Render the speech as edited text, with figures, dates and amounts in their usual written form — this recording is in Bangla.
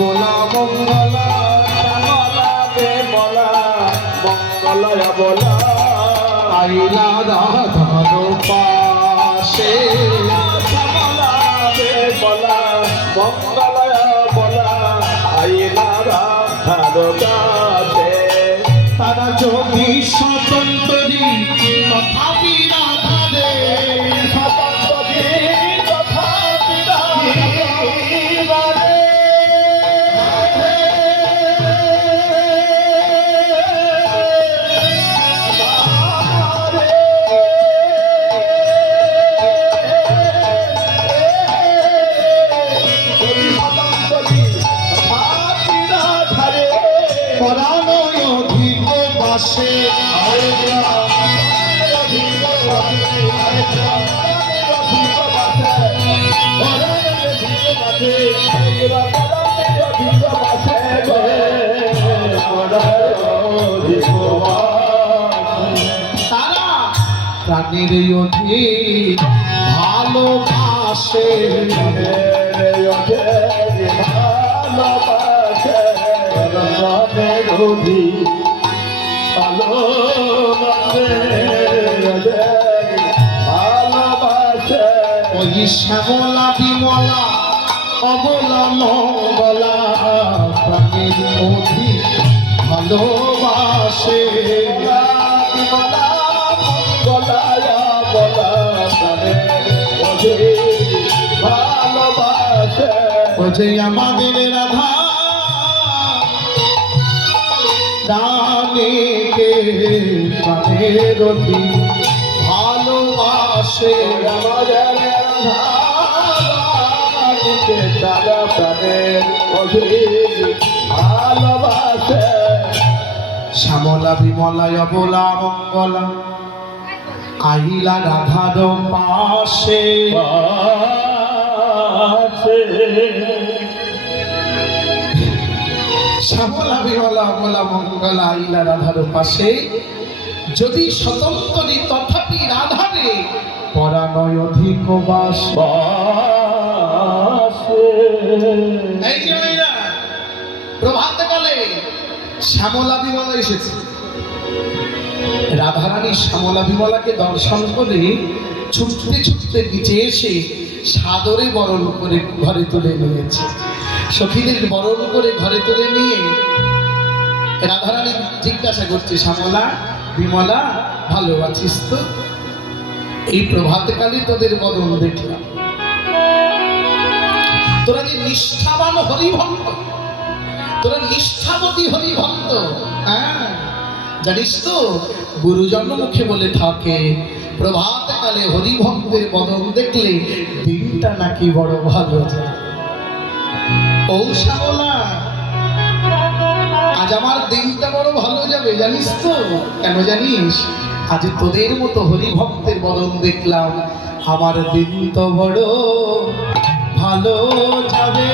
অবলা মঙ্গলা শ্যামলা বেমলা মঙ্গলয় বলা আইলা রাধার পাশে শ্যামলা বেমলা মঙ্গলয় বলা আইলা রাধার কাছে তারা যদি স্বতন্ত্রী তথাপি রাধারে স্বতন্ত্রী তথাপি রাধারে সে তারা প্রাণের অধিক ভালোবাসে ভালোবাসে ওই শ্যামলা বিমলা অবলা মঙ্গলা প্রাণের মধ্যে ভালোবাসে বিমলা মঙ্গলা বলা প্রাণের মধ্যে ভালোবাসে ও যে আমাদের রাধা রানীকে প্রাণের অধিক ভালোবাসে আমাদের রানীকে তারা প্রাণের অধিক ভালোবাসে শ্যামলা বিমলা অবলা মঙ্গলা আইলা রাধার পাশে শ্যামলা বিমলা অবলা মঙ্গলা আইলা রাধার পাশে যদি স্বতন্ত্রী তথাপি রাধারে পরাণয় অধিক বাস প্রভাতে কালে শ্যামলা বিমলা এসেছে রাধারানী শ্যামলা বিমলাকে দর্শন করে ছুটতে ছুটতে নিচে এসে সাদরে বরণ করে ঘরে তুলে নিয়েছে সখীদের বরণ করে ঘরে তুলে নিয়ে রাধারানী জিজ্ঞাসা করছে শ্যামলা বিমলা ভালো আছিস তো এই প্রভাতকালে তোদের বদন দেখলাম তোরা যে নিষ্ঠাবান হরিভক্ত তোরা নিষ্ঠাবতী হরিভক্ত হ্যাঁ জানিস তো গুরুজন মুখে বলে থাকে প্রভাতকালে হরিভক্তের বদন দেখলে দিনটা নাকি বড় ভালো যায় ও শ্যামলা আজ আমার দিনটা বড় ভালো যাবে জানিস তো কেন জানিস আজ তোদের মতো হরিভক্তের বদন দেখলাম আমার দিন তো বড় ভালো যাবে